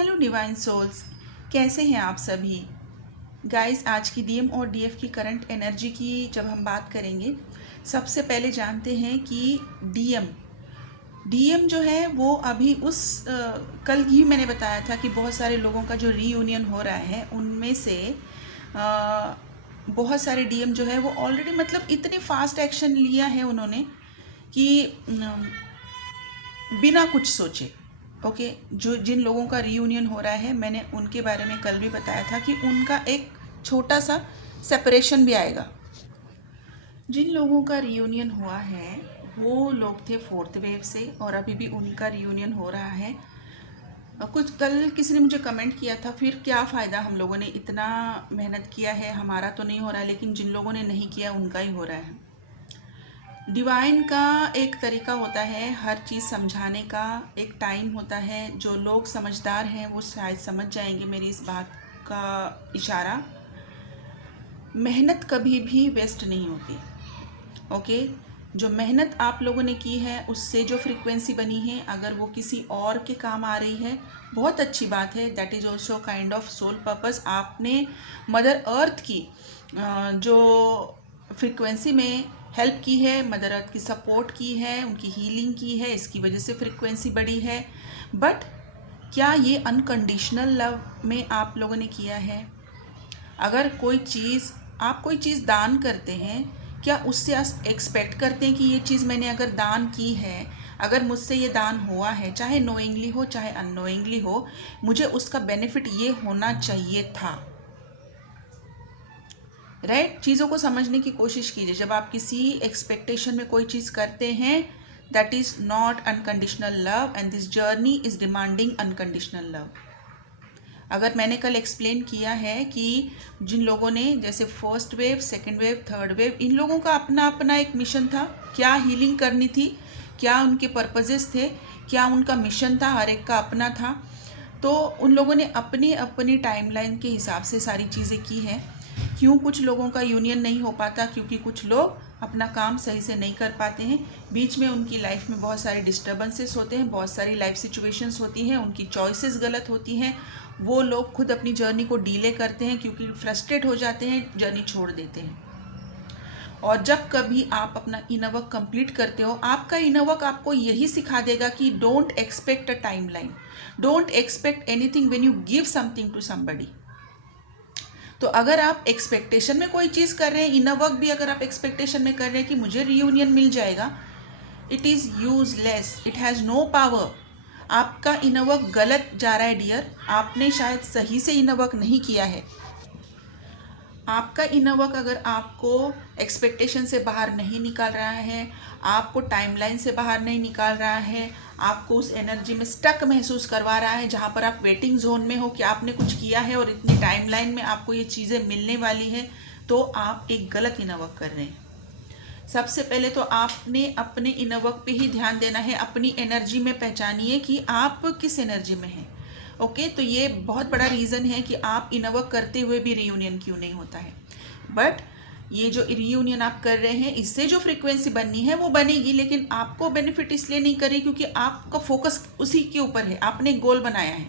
Hello divine souls, कैसे हैं आप सभी गाइस। आज की डीएम और डीएफ की करंट एनर्जी की जब हम बात करेंगे, सबसे पहले जानते हैं कि डीएम डीएम जो है वो अभी कल ही मैंने बताया था कि बहुत सारे लोगों का जो रीयूनियन हो रहा है उनमें से अ, बहुत सारे डीएम जो है वो ऑलरेडी मतलब इतने फास्ट एक्शन लिया है उन्होंने कि बिना कुछ सोचे। ओके, जो जिन लोगों का रीयूनियन हो रहा है मैंने उनके बारे में कल भी बताया था कि उनका एक छोटा सा सेपरेशन भी आएगा। जिन लोगों का रीयूनियन हुआ है वो लोग थे फोर्थ वेव से और अभी भी उनका रीयूनियन हो रहा है। कुछ कल किसी ने मुझे कमेंट किया था, फिर क्या फ़ायदा, हम लोगों ने इतना मेहनत किया है, हमारा तो नहीं हो रहा है, लेकिन जिन लोगों ने नहीं किया उनका ही हो रहा है। डिवाइन का एक तरीका होता है हर चीज़ समझाने का, एक टाइम होता है। जो लोग समझदार हैं वो शायद समझ जाएंगे मेरी इस बात का इशारा। मेहनत कभी भी वेस्ट नहीं होती। ओके, जो मेहनत आप लोगों ने की है उससे जो फ्रीक्वेंसी बनी है, अगर वो किसी और के काम आ रही है, बहुत अच्छी बात है। That is also kind of soul purpose. आपने मदर अर्थ की जो फ्रीक्वेंसी में हेल्प की है, मदर अर्थ की सपोर्ट की है, उनकी हीलिंग की है, इसकी वजह से फ्रीक्वेंसी बढ़ी है। बट क्या ये अनकंडीशनल लव में आप लोगों ने किया है? अगर आप कोई चीज़ दान करते हैं, क्या उससे आप एक्सपेक्ट करते हैं कि ये चीज़ मैंने अगर दान की है, अगर मुझसे ये दान हुआ है, चाहे नोइंगली हो चाहे अननोइंगली हो, मुझे उसका बेनिफिट ये होना चाहिए था? राइट, चीज़ों को समझने की कोशिश कीजिए। जब आप किसी एक्सपेक्टेशन में कोई चीज़ करते हैं, that is not unconditional love and this journey is demanding unconditional love. अगर मैंने कल एक्सप्लेन किया है कि जिन लोगों ने, जैसे first wave, second wave, third wave, इन लोगों का अपना अपना एक मिशन था, क्या हीलिंग करनी थी, क्या उनके पर्पजेस थे, क्या उनका मिशन था, हर एक का अपना था। तो उन लोगों ने अपनी अपनी टाइमलाइन के हिसाब से सारी चीज़ें की हैं। क्यों कुछ लोगों का यूनियन नहीं हो पाता? क्योंकि कुछ लोग अपना काम सही से नहीं कर पाते हैं, बीच में उनकी लाइफ में बहुत सारे डिस्टर्बेंसेस होते हैं, बहुत सारी लाइफ सिचुएशंस होती हैं, उनकी चॉइसेस गलत होती हैं, वो लोग खुद अपनी जर्नी को डीले करते हैं क्योंकि फ्रस्ट्रेट हो जाते हैं, जर्नी छोड़ देते हैं। और जब कभी आप अपना इनर वर्क कंप्लीट करते हो, आपका इनर वर्क आपको यही सिखा देगा कि don't expect a time line, don't expect anything when you give something to somebody. तो अगर आप एक्सपेक्टेशन में कोई चीज़ कर रहे हैं, इनर वर्क भी अगर आप एक्सपेक्टेशन में कर रहे हैं कि मुझे रीयूनियन मिल जाएगा, it is useless, it has no power. आपका इनर वर्क गलत जा रहा है डियर, आपने शायद सही से इनर वर्क नहीं किया है। आपका इनर वर्क अगर आपको एक्सपेक्टेशन से बाहर नहीं निकाल रहा है, आपको टाइमलाइन से बाहर नहीं निकाल रहा है, आपको उस एनर्जी में स्टक महसूस करवा रहा है जहाँ पर आप वेटिंग जोन में हो कि आपने कुछ किया है और इतनी टाइमलाइन में आपको ये चीज़ें मिलने वाली है, तो आप एक गलत इनर वर्क कर रहे हैं। सबसे पहले तो आपने अपने इनर वर्क पे ही ध्यान देना है, अपनी एनर्जी में पहचानिए कि आप किस एनर्जी में हैं। ओके, तो ये बहुत बड़ा रीज़न है कि आप इनर वर्क करते हुए भी रीयूनियन क्यों नहीं होता है। बट ये जो रीयूनियन आप कर रहे हैं, इससे जो फ्रीक्वेंसी बननी है वो बनेगी, लेकिन आपको बेनिफिट इसलिए नहीं करेगी क्योंकि आपका फोकस उसी के ऊपर है, आपने एक गोल बनाया है।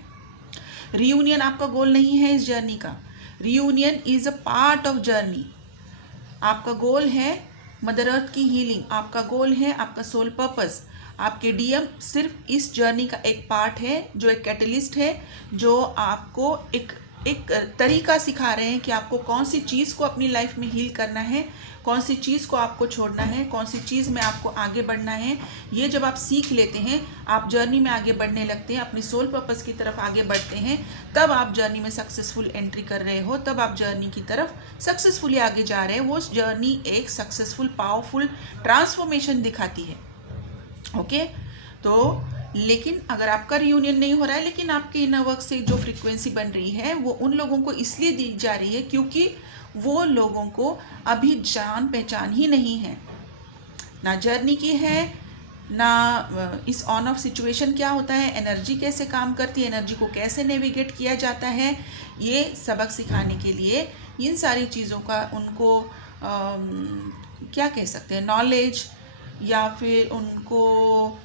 रीयूनियन आपका गोल नहीं है इस जर्नी का। Reunion is a part of journey. आपका गोल है मदर अर्थ की हीलिंग, आपका गोल है आपका सोल पर्पस। आपके डीएम सिर्फ इस जर्नी का एक पार्ट है, जो एक कैटलिस्ट है, जो आपको एक एक तरीका सिखा रहे हैं कि आपको कौन सी चीज़ को अपनी लाइफ में हील करना है, कौन सी चीज़ को आपको छोड़ना है, कौन सी चीज़ में आपको आगे बढ़ना है। ये जब आप सीख लेते हैं, आप जर्नी में आगे बढ़ने लगते हैं, अपनी सोल पर्पस की तरफ आगे बढ़ते हैं, तब आप जर्नी में सक्सेसफुल एंट्री कर रहे हो, तब आप जर्नी की तरफ सक्सेसफुली आगे जा रहे हैं। वो जर्नी एक सक्सेसफुल पावरफुल ट्रांसफॉर्मेशन दिखाती है। ओके, तो लेकिन अगर आपका रियूनियन नहीं हो रहा है, लेकिन आपके इनर वर्क से जो फ्रीक्वेंसी बन रही है वो उन लोगों को इसलिए दी जा रही है क्योंकि वो लोगों को अभी जान पहचान ही नहीं है, ना जर्नी की है, ना इस ऑन ऑफ सिचुएशन क्या होता है, एनर्जी कैसे काम करती है, एनर्जी को कैसे नेविगेट किया जाता है। ये सबक सिखाने के लिए इन सारी चीज़ों का उनको क्या कह सकते हैं, नॉलेज, या फिर उनको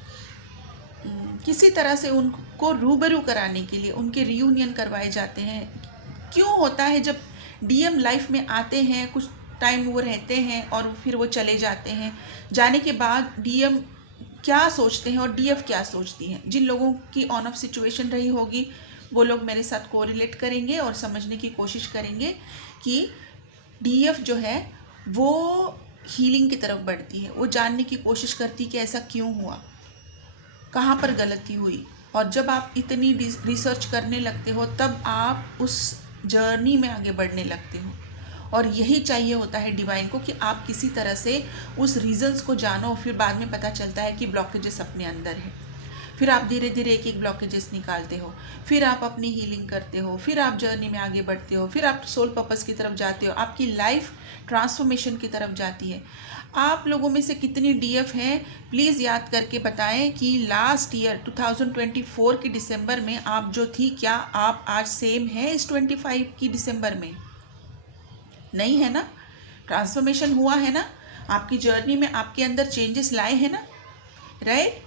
किसी तरह से उनको रूबरू कराने के लिए उनके रियूनियन करवाए जाते हैं। क्यों होता है? जब डीएम लाइफ में आते हैं, कुछ टाइम वो रहते हैं और फिर वो चले जाते हैं। जाने के बाद डीएम क्या सोचते हैं और डीएफ क्या सोचती हैं? जिन लोगों की ऑन ऑफ सिचुएशन रही होगी वो लोग मेरे साथ कोरिलेट करेंगे और समझने की कोशिश करेंगे कि डीएफ जो है वो हीलिंग की तरफ बढ़ती है। वो जानने की कोशिश करती है कि ऐसा क्यों हुआ, कहाँ पर गलती हुई। और जब आप इतनी रिसर्च करने लगते हो तब आप उस जर्नी में आगे बढ़ने लगते हो। और यही चाहिए होता है डिवाइन को कि आप किसी तरह से उस रीजंस को जानो। फिर बाद में पता चलता है कि ब्लॉकेजेस अपने अंदर है। फिर आप धीरे धीरे एक एक ब्लॉकेजेस निकालते हो, फिर आप अपनी हीलिंग करते हो, फिर आप जर्नी में आगे बढ़ते हो, फिर आप सोल पर्पस की तरफ जाते हो, आपकी लाइफ ट्रांसफॉर्मेशन की तरफ जाती है। आप लोगों में से कितनी डीएफ हैं प्लीज़ याद करके बताएं कि लास्ट ईयर 2024 की दिसंबर में आप जो थी, क्या आप आज सेम है इस 25 की दिसंबर में? नहीं है ना? ट्रांसफॉर्मेशन हुआ है ना? आपकी जर्नी में आपके अंदर चेंजेस लाए हैं ना? Right?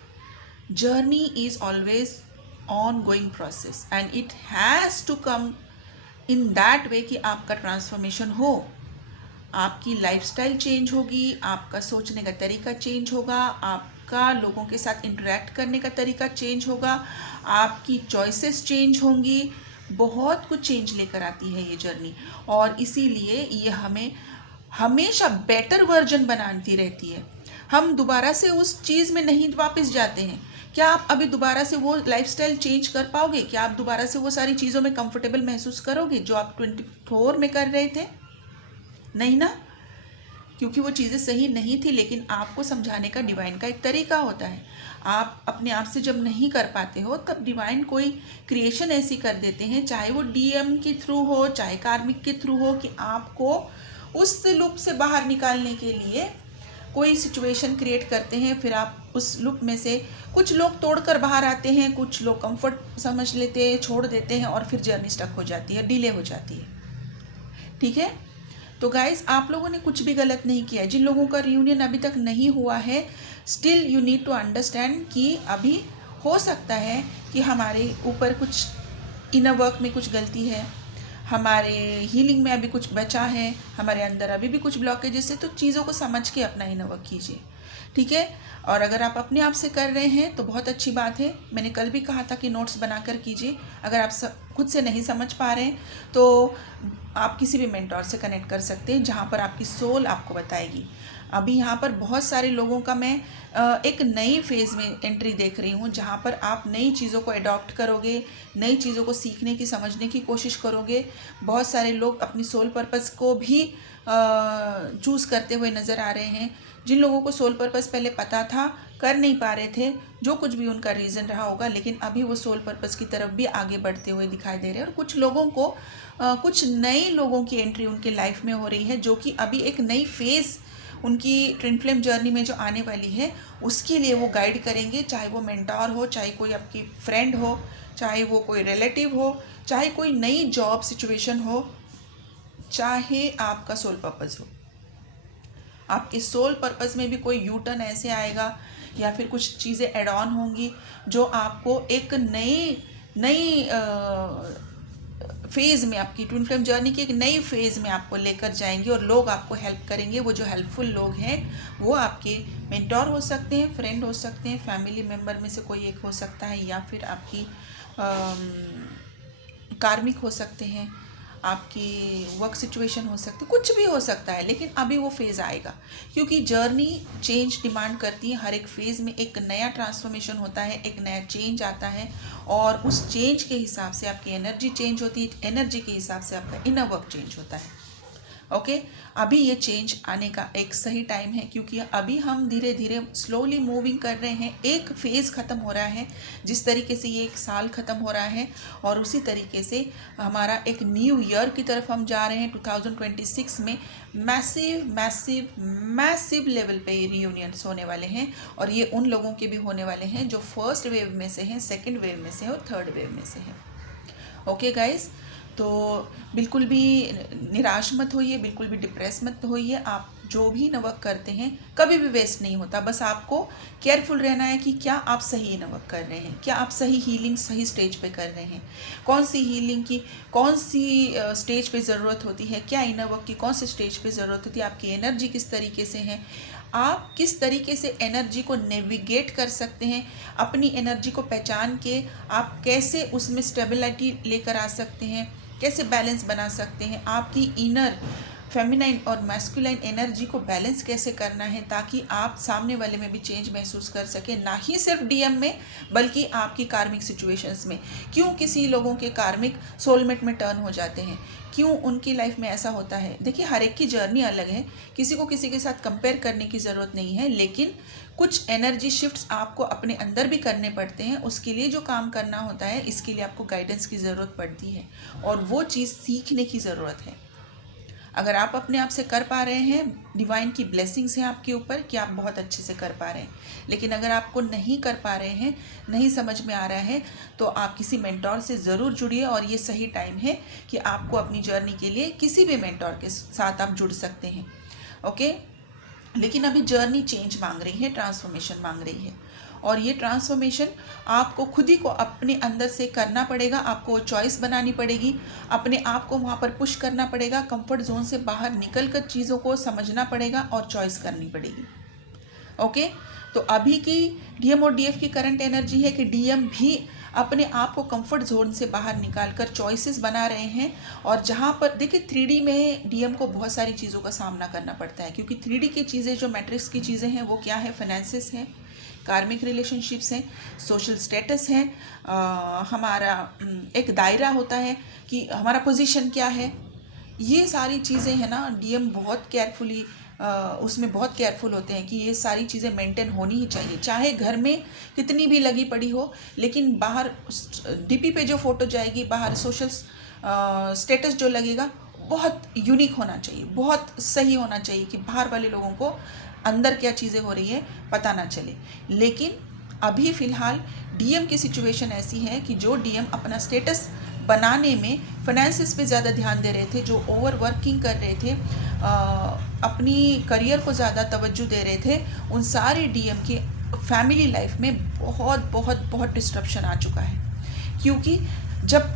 Journey is always ongoing process and it has to come in that way कि आपका ट्रांसफॉर्मेशन हो, आपकी लाइफस्टाइल चेंज होगी, आपका सोचने का तरीका चेंज होगा, आपका लोगों के साथ इंटरेक्ट करने का तरीका चेंज होगा, आपकी चॉइसेस चेंज होंगी। बहुत कुछ चेंज लेकर आती है ये जर्नी और इसीलिए ये हमें हमेशा बेटर वर्जन बनाती रहती है। हम दोबारा से उस चीज़ में नहीं वापस जाते हैं। क्या आप अभी दोबारा से वो लाइफस्टाइल चेंज कर पाओगे? क्या आप दोबारा से वो सारी चीज़ों में कंफर्टेबल महसूस करोगे जो आप 24 में कर रहे थे? नहीं ना, क्योंकि वो चीज़ें सही नहीं थी। लेकिन आपको समझाने का डिवाइन का एक तरीका होता है। आप अपने आप से जब नहीं कर पाते हो तब डिवाइन कोई क्रिएशन ऐसी कर देते हैं, चाहे वो डीएम के थ्रू हो, चाहे कार्मिक के थ्रू हो, कि आपको उस लूप से बाहर निकालने के लिए कोई सिचुएशन क्रिएट करते हैं। फिर आप उस लूप में से कुछ लोग तोड़कर बाहर आते हैं, कुछ लोग कंफर्ट समझ लेते हैं, छोड़ देते हैं और फिर जर्नी स्टक हो जाती है, डिले हो जाती है। ठीक है? तो गाइज, आप लोगों ने कुछ भी गलत नहीं किया है। जिन लोगों का रियूनियन अभी तक नहीं हुआ है, still you need to understand कि अभी हो सकता है कि हमारे ऊपर कुछ इनर वर्क में कुछ गलती है, हमारे हीलिंग में अभी कुछ बचा है, हमारे अंदर अभी भी कुछ ब्लॉकेजेस है। तो चीज़ों को समझ के अपना इनर वर्क कीजिए। ठीक है? और अगर आप अपने आप से कर रहे हैं तो बहुत अच्छी बात है। मैंने कल भी कहा था कि नोट्स बनाकर कीजिए। अगर आप खुद से नहीं समझ पा रहे हैं तो आप किसी भी मेंटोर से कनेक्ट कर सकते हैं, जहाँ पर आपकी सोल आपको बताएगी। अभी यहाँ पर बहुत सारे लोगों का मैं एक नई फेज़ में एंट्री देख रही हूँ, जहाँ पर आप नई चीज़ों को अडॉप्ट करोगे, नई चीज़ों को सीखने की, समझने की कोशिश करोगे। बहुत सारे लोग अपनी सोल पर्पस को भी चूज़ करते हुए नज़र आ रहे हैं। जिन लोगों को सोल पर्पस पहले पता था, कर नहीं पा रहे थे, जो कुछ भी उनका रीज़न रहा होगा, लेकिन अभी वो सोल पर्पस की तरफ भी आगे बढ़ते हुए दिखाई दे रहे हैं। और कुछ लोगों को कुछ नए लोगों की एंट्री उनके लाइफ में हो रही है, जो कि अभी एक नई फेज़ उनकी ट्विन फ्लेम जर्नी में जो आने वाली है उसके लिए वो गाइड करेंगे। चाहे वो मेंटोर हो, चाहे कोई आपकी फ्रेंड हो, चाहे वो कोई रिलेटिव हो, चाहे कोई नई जॉब सिचुएशन हो, चाहे आपका सोल पर्पस हो। आपके सोल पर्पस में भी कोई यू टर्न ऐसे आएगा या फिर कुछ चीज़ें एड ऑन होंगी जो आपको एक नई फेज़ में, आपकी ट्विन फ्लेम जर्नी की एक नई फेज़ में आपको लेकर जाएंगे और लोग आपको हेल्प करेंगे। वो जो हेल्पफुल लोग हैं वो आपके मेंटोर हो सकते हैं, फ्रेंड हो सकते हैं, फैमिली मेम्बर में से कोई एक हो सकता है, या फिर आपकी कार्मिक हो सकते हैं, आपकी वर्क सिचुएशन हो सकती है, कुछ भी हो सकता है। लेकिन अभी वो फेज़ आएगा, क्योंकि जर्नी चेंज डिमांड करती है। हर एक फेज़ में एक नया ट्रांसफॉर्मेशन होता है, एक नया चेंज आता है और उस चेंज के हिसाब से आपकी एनर्जी चेंज होती है, एनर्जी के हिसाब से आपका इनर वर्क चेंज होता है। ओके, अभी ये चेंज आने का एक सही टाइम है, क्योंकि अभी हम धीरे धीरे स्लोली मूविंग कर रहे हैं। एक फेज़ ख़त्म हो रहा है, जिस तरीके से ये एक साल ख़त्म हो रहा है, और उसी तरीके से हमारा एक न्यू ईयर की तरफ हम जा रहे हैं। 2026 में मैसिव मैसिव मैसिव लेवल पे ये रियूनियंस होने वाले हैं, और ये उन लोगों के भी होने वाले हैं जो फर्स्ट वेव में से हैं, सेकेंड वेव में से हैं और थर्ड वेव में से हैं। ओके गाइज, तो बिल्कुल भी निराश मत होइए, बिल्कुल भी डिप्रेस मत होइए। आप जो भी इनवर्क करते हैं कभी भी वेस्ट नहीं होता। बस आपको केयरफुल रहना है कि क्या आप सही इनवर्क कर रहे हैं, क्या आप सही हीलिंग सही स्टेज पे कर रहे हैं, कौन सी हीलिंग की कौन सी स्टेज पे ज़रूरत होती है, क्या इनवर्क की कौन सी स्टेज पे ज़रूरत होती है, आपकी एनर्जी किस तरीके से है, आप किस तरीके से एनर्जी को नेविगेट कर सकते हैं, अपनी एनर्जी को पहचान के आप कैसे उसमें स्टेबिलिटी लेकर आ सकते हैं, कैसे बैलेंस बना सकते हैं, आपकी इनर फेमिनाइन और मैस्कुलाइन एनर्जी को बैलेंस कैसे करना है, ताकि आप सामने वाले में भी चेंज महसूस कर सकें, ना ही सिर्फ डीएम में बल्कि आपकी कार्मिक सिचुएशंस में। क्यों किसी लोगों के कार्मिक सोलमेट में टर्न हो जाते हैं, क्यों उनकी लाइफ में ऐसा होता है। देखिए, हर एक की जर्नी अलग है, किसी को किसी के साथ कंपेयर करने की ज़रूरत नहीं है, लेकिन कुछ एनर्जी शिफ्ट्स आपको अपने अंदर भी करने पड़ते हैं। उसके लिए जो काम करना होता है, इसके लिए आपको गाइडेंस की ज़रूरत पड़ती है और वो चीज़ सीखने की ज़रूरत है। अगर आप अपने आप से कर पा रहे हैं, डिवाइन की ब्लेसिंग्स हैं आपके ऊपर कि आप बहुत अच्छे से कर पा रहे हैं। लेकिन अगर आपको नहीं कर पा रहे हैं, नहीं समझ में आ रहा है, तो आप किसी मेंटोर से ज़रूर जुड़िए और ये सही टाइम है कि आपको अपनी जर्नी के लिए किसी भी मेंटोर के साथ आप जुड़ सकते हैं। ओके, लेकिन अभी जर्नी चेंज मांग रही है, ट्रांसफॉर्मेशन मांग रही है, और ये ट्रांसफॉर्मेशन आपको खुद ही को अपने अंदर से करना पड़ेगा। आपको चॉइस बनानी पड़ेगी, अपने आप को वहाँ पर पुश करना पड़ेगा, कंफर्ट जोन से बाहर निकल कर चीज़ों को समझना पड़ेगा और चॉइस करनी पड़ेगी। ओके, तो अभी की डीएम और डीएफ की करंट एनर्जी है कि डीएम भी अपने आप को कंफर्ट जोन से बाहर निकाल कर चॉइसेस बना रहे हैं। और जहाँ पर देखिए, 3D में डीएम को बहुत सारी चीज़ों का सामना करना पड़ता है, क्योंकि 3D की चीज़ें, जो मैट्रिक्स की चीज़ें हैं, वो क्या है, फाइनेंसेस हैं, कार्मिक रिलेशनशिप्स हैं, सोशल स्टेटस हैं, हमारा एक दायरा होता है कि हमारा पोजीशन क्या है। ये सारी चीज़ें हैं ना, डीएम बहुत केयरफुली उसमें बहुत केयरफुल होते हैं कि ये सारी चीज़ें मेंटेन होनी ही चाहिए, चाहे घर में कितनी भी लगी पड़ी हो, लेकिन बाहर डीपी पे जो फ़ोटो जाएगी, बाहर सोशल स्टेटस जो लगेगा, बहुत यूनिक होना चाहिए, बहुत सही होना चाहिए कि बाहर वाले लोगों को अंदर क्या चीज़ें हो रही है पता ना चले। लेकिन अभी फ़िलहाल डीएम की सिचुएशन ऐसी है कि जो डीएम अपना स्टेटस बनाने में फाइनेंसेस पे ज़्यादा ध्यान दे रहे थे, जो ओवर वर्किंग कर रहे थे, अपनी करियर को ज़्यादा तवज्जो दे रहे थे, उन सारे डीएम के फैमिली लाइफ में बहुत बहुत बहुत डिस्ट्रप्शन आ चुका है। क्योंकि जब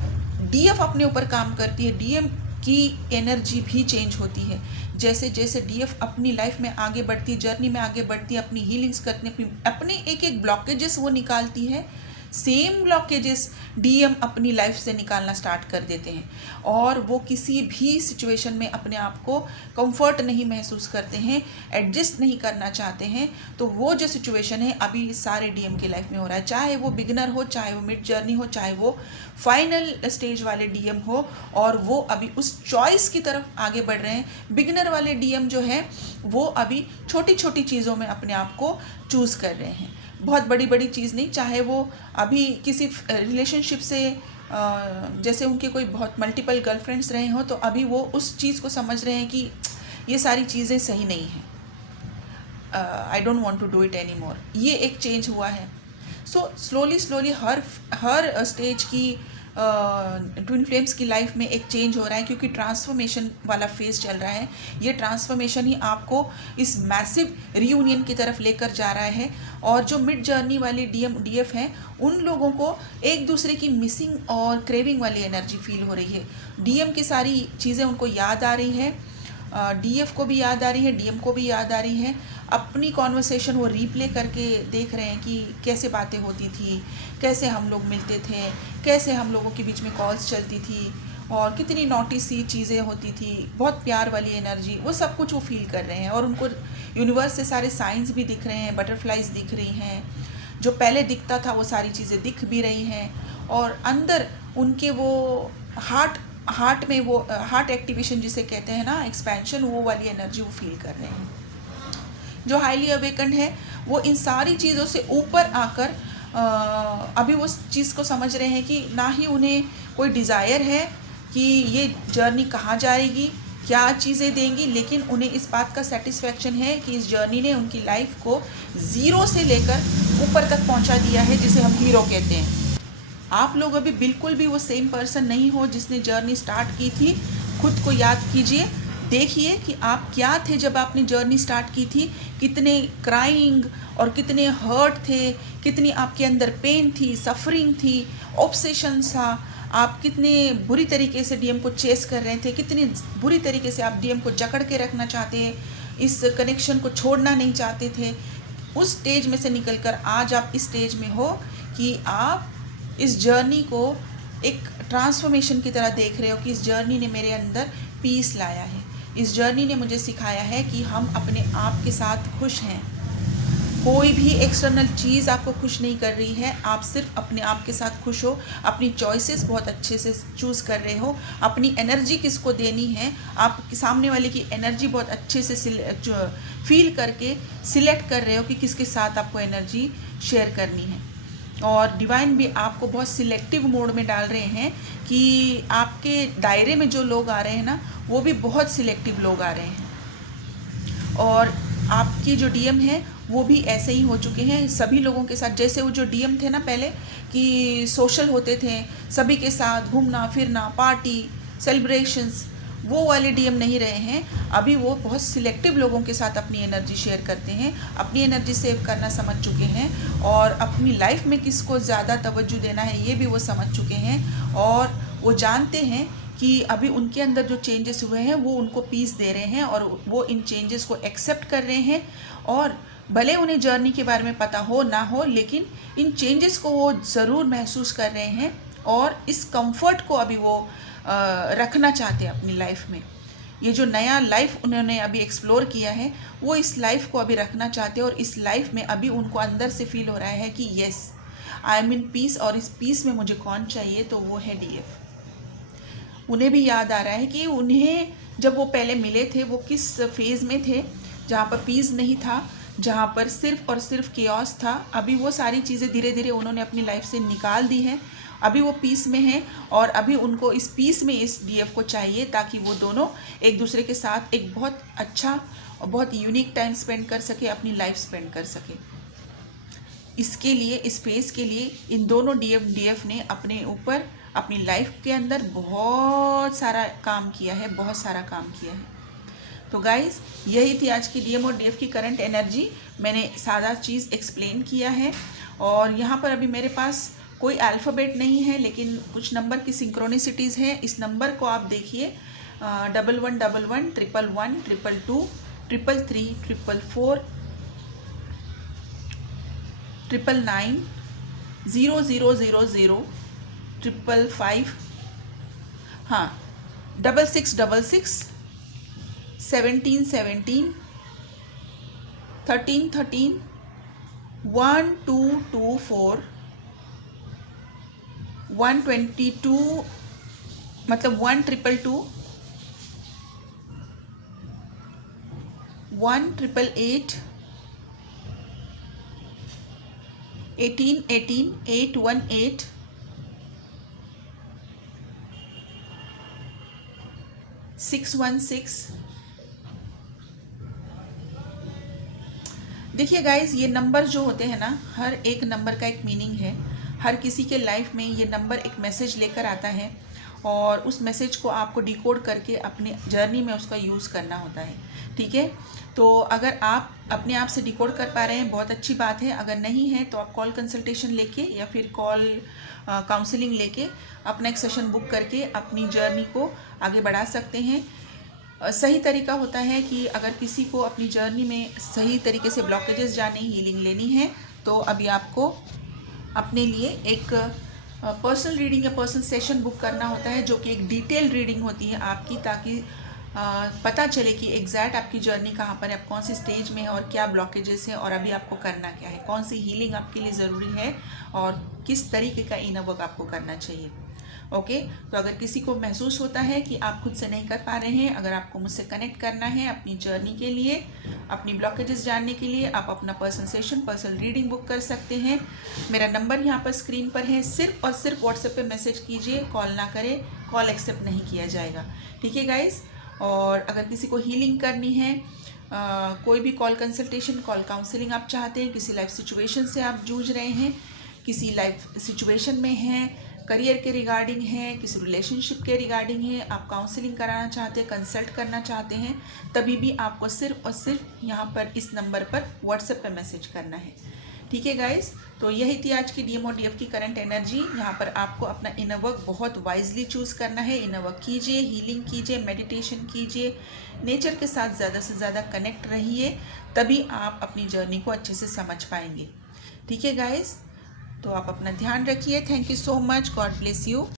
डीएफ अपने ऊपर काम करती है, डीएम की एनर्जी भी चेंज होती है। जैसे जैसे डीएफ अपनी लाइफ में आगे बढ़ती, जर्नी में आगे बढ़ती, अपनी हीलिंग्स करती, अपने एक एक ब्लॉकेजेस वो निकालती है, सेम ब्लॉकेजेस डीएम अपनी लाइफ से निकालना स्टार्ट कर देते हैं, और वो किसी भी सिचुएशन में अपने आप को कंफर्ट नहीं महसूस करते हैं, एडजस्ट नहीं करना चाहते हैं। तो वो जो सिचुएशन है अभी सारे डीएम की लाइफ में हो रहा है, चाहे वो बिगनर हो, चाहे वो मिड जर्नी हो, चाहे वो फाइनल स्टेज वाले डीएम हो, और वो अभी उस चॉइस की तरफ आगे बढ़ रहे हैं। बिगनर वाले डीएम जो है वो अभी छोटी छोटी चीज़ों में अपने आप को चूज़ कर रहे हैं, बहुत बड़ी बड़ी चीज़ नहीं। चाहे वो अभी किसी रिलेशनशिप से जैसे उनके कोई बहुत मल्टीपल गर्लफ्रेंड्स रहे हों, तो अभी वो उस चीज़ को समझ रहे हैं कि ये सारी चीज़ें सही नहीं हैं, I don't want to do it any more. ये एक चेंज हुआ है। सो स्लोली हर स्टेज की ट्विन फ्लेम्स की लाइफ में एक चेंज हो रहा है, क्योंकि ट्रांसफॉर्मेशन वाला फेज चल रहा है। ये ट्रांसफॉर्मेशन ही आपको इस मैसिव रीयूनियन की तरफ लेकर जा रहा है। और जो मिड जर्नी वाले डीएफ हैं, उन लोगों को एक दूसरे की मिसिंग और क्रेविंग वाली एनर्जी फील हो रही है। डीएम की सारी चीज़ें उनको याद आ रही है, डीएफ को भी याद आ रही है, डीएम को भी याद आ रही है। अपनी कॉन्वर्सेशन वो रीप्ले करके देख रहे हैं कि कैसे बातें होती थी, कैसे हम लोग मिलते थे, कैसे हम लोगों के बीच में कॉल्स चलती थी, और कितनी नॉटी सी चीज़ें होती थी, बहुत प्यार वाली एनर्जी, वो सब कुछ वो फील कर रहे हैं। और उनको यूनिवर्स से सारे साइंस भी दिख रहे हैं, बटरफ्लाइज दिख रही हैं, जो पहले दिखता था वो सारी चीज़ें दिख भी रही हैं। और अंदर उनके वो हार्ट में वो हार्ट एक्टिवेशन जिसे कहते हैं ना, एक्सपेंशन, वो वाली एनर्जी वो फील कर रहे हैं। जो हाईली अवेकन्ड है वो इन सारी चीज़ों से ऊपर आकर अभी वो चीज़ को समझ रहे हैं कि ना ही उन्हें कोई डिज़ायर है कि ये जर्नी कहाँ जाएगी, क्या चीज़ें देंगी, लेकिन उन्हें इस बात का सेटिस्फैक्शन है कि इस जर्नी ने उनकी लाइफ को ज़ीरो से लेकर ऊपर तक पहुँचा दिया है, जिसे हम हीरो कहते हैं। आप लोग अभी बिल्कुल भी वो सेम पर्सन नहीं हो जिसने जर्नी स्टार्ट की थी। खुद को याद कीजिए, देखिए कि आप क्या थे जब आपने जर्नी स्टार्ट की थी, कितने क्राइंग और कितने हर्ट थे, कितनी आपके अंदर पेन थी, सफरिंग थी, ऑब्सेशन था, आप कितने बुरी तरीके से डीएम को चेस कर रहे थे, कितनी बुरी तरीके से आप डीएम को जकड़ के रखना चाहते, इस कनेक्शन को छोड़ना नहीं चाहते थे। उस स्टेज में से निकलकर आज आप इस स्टेज में हो कि आप इस जर्नी को एक ट्रांसफॉर्मेशन की तरह देख रहे हो कि इस जर्नी ने मेरे अंदर पीस लाया है, इस जर्नी ने मुझे सिखाया है कि हम अपने आप के साथ खुश हैं। कोई भी एक्सटर्नल चीज़ आपको खुश नहीं कर रही है, आप सिर्फ अपने आप के साथ खुश हो, अपनी चॉइसेस बहुत अच्छे से चूज़ कर रहे हो, अपनी एनर्जी किसको देनी है, आप सामने वाले की एनर्जी बहुत अच्छे से फील करके सिलेक्ट कर रहे हो कि किसके साथ आपको एनर्जी शेयर करनी है। और डिवाइन भी आपको बहुत सिलेक्टिव मोड में डाल रहे हैं कि आपके दायरे में जो लोग आ रहे हैं ना, वो भी बहुत सिलेक्टिव लोग आ रहे हैं। और आपकी जो डीएम है वो भी ऐसे ही हो चुके हैं सभी लोगों के साथ। जैसे वो जो डीएम थे ना पहले कि सोशल होते थे, सभी के साथ घूमना फिरना, पार्टी सेलिब्रेशंस, वो वाले डीएम नहीं रहे हैं। अभी वो बहुत सिलेक्टिव लोगों के साथ अपनी एनर्जी शेयर करते हैं, अपनी एनर्जी सेव करना समझ चुके हैं, और अपनी लाइफ में किसको ज़्यादा तवज्जो देना है ये भी वो समझ चुके हैं। और वो जानते हैं कि अभी उनके अंदर जो चेंजेस हुए हैं वो उनको पीस दे रहे हैं, और वो इन चेंजेस को एक्सेप्ट कर रहे हैं। और भले उन्हें जर्नी के बारे में पता हो ना हो, लेकिन इन चेंजेस को वो ज़रूर महसूस कर रहे हैं, और इस कंफर्ट को अभी वो रखना चाहते हैं अपनी लाइफ में। ये जो नया लाइफ उन्होंने अभी एक्सप्लोर किया है, वो इस लाइफ को अभी रखना चाहते हैं। और इस लाइफ में अभी उनको अंदर से फील हो रहा है कि yes, I am in peace, और इस पीस में मुझे कौन चाहिए, तो वो है डीएफ। उन्हें भी याद आ रहा है कि उन्हें जब वो पहले मिले थे वो किस फेज़ में थे, जहाँ पर पीस नहीं था, जहाँ पर सिर्फ और सिर्फ केओस था। अभी वो सारी चीज़ें धीरे धीरे उन्होंने अपनी लाइफ से निकाल दी है, अभी वो पीस में हैं, और अभी उनको इस पीस में इस डीएफ को चाहिए ताकि वो दोनों एक दूसरे के साथ एक बहुत अच्छा और बहुत यूनिक टाइम स्पेंड कर सके, अपनी लाइफ स्पेंड कर सके। इसके लिए, इस फेज़ के लिए इन दोनों डीएफ ने अपने ऊपर, अपनी लाइफ के अंदर बहुत सारा काम किया है, बहुत सारा काम किया है। तो गाइज़, यही थी आज की डीएम और डीएफ की करंट एनर्जी। मैंने सादा चीज़ एक्सप्लेन किया है, और यहाँ पर अभी मेरे पास कोई अल्फ़ाबेट नहीं है, लेकिन कुछ नंबर की सिंक्रोनिसिटीज़ हैं। इस नंबर को आप देखिए, 1111 111 222 333 444 999 0000 555, हाँ, 6666 17 17 13 13 1224 122, मतलब 1222 1888 18 818 616। देखिए गाइज, ये नंबर जो होते हैं ना, हर एक नंबर का एक मीनिंग है। हर किसी के लाइफ में ये नंबर एक मैसेज लेकर आता है, और उस मैसेज को आपको डिकोड करके अपने जर्नी में उसका यूज़ करना होता है। ठीक है, तो अगर आप अपने आप से डिकोड कर पा रहे हैं, बहुत अच्छी बात है। अगर नहीं है तो आप कॉल कंसल्टेशन लेके या फिर कॉल काउंसलिंग लेके अपना एक सेशन बुक करके अपनी जर्नी को आगे बढ़ा सकते हैं। सही तरीका होता है कि अगर किसी को अपनी जर्नी में सही तरीके से ब्लॉकेजेस जाने, हीलिंग लेनी है, तो अभी आपको अपने लिए एक पर्सनल रीडिंग या पर्सनल सेशन बुक करना होता है, जो कि एक डिटेल रीडिंग होती है आपकी, ताकि पता चले कि एग्जैक्ट आपकी जर्नी कहाँ पर है, आप कौन सी स्टेज में है, और क्या ब्लॉकेजेस हैं, और अभी आपको करना क्या है, कौन सी हीलिंग आपके लिए ज़रूरी है, और किस तरीके का इनर वर्क आपको करना चाहिए। ओके, तो अगर किसी को महसूस होता है कि आप खुद से नहीं कर पा रहे हैं, अगर आपको मुझसे कनेक्ट करना है अपनी जर्नी के लिए, अपनी ब्लॉकेजेस जानने के लिए, आप अपना personal session, personal reading book कर सकते हैं। मेरा नंबर यहाँ पर स्क्रीन पर है, सिर्फ और सिर्फ व्हाट्सएप पे मैसेज कीजिए, कॉल ना करें, कॉल एक्सेप्ट नहीं किया जाएगा। ठीक है गाइज़, और अगर किसी को हीलिंग करनी है, कोई भी कॉल कंसल्टेशन, कॉल काउंसलिंग आप चाहते हैं, किसी लाइफ सिचुएशन से आप जूझ रहे हैं, किसी लाइफ सिचुएशन में हैं, करियर के रिगार्डिंग है, किसी रिलेशनशिप के रिगार्डिंग है, आप काउंसलिंग कराना चाहते हैं, कंसल्ट करना चाहते हैं, तभी भी आपको सिर्फ और सिर्फ यहाँ पर इस नंबर पर व्हाट्सएप पे मैसेज करना है। ठीक है गाइस, तो यही थी आज की डीएम और डीएफ की करंट एनर्जी। यहाँ पर आपको अपना इनर वर्क बहुत वाइजली चूज़ करना है। इनर वर्क कीजिए, हीलिंग कीजिए, मेडिटेशन कीजिए, नेचर के साथ ज़्यादा से ज़्यादा कनेक्ट रहिए, तभी आप अपनी जर्नी को अच्छे से समझ पाएंगे। ठीक है गाइस, तो आप अपना ध्यान रखिए। Thank you so much, God bless you.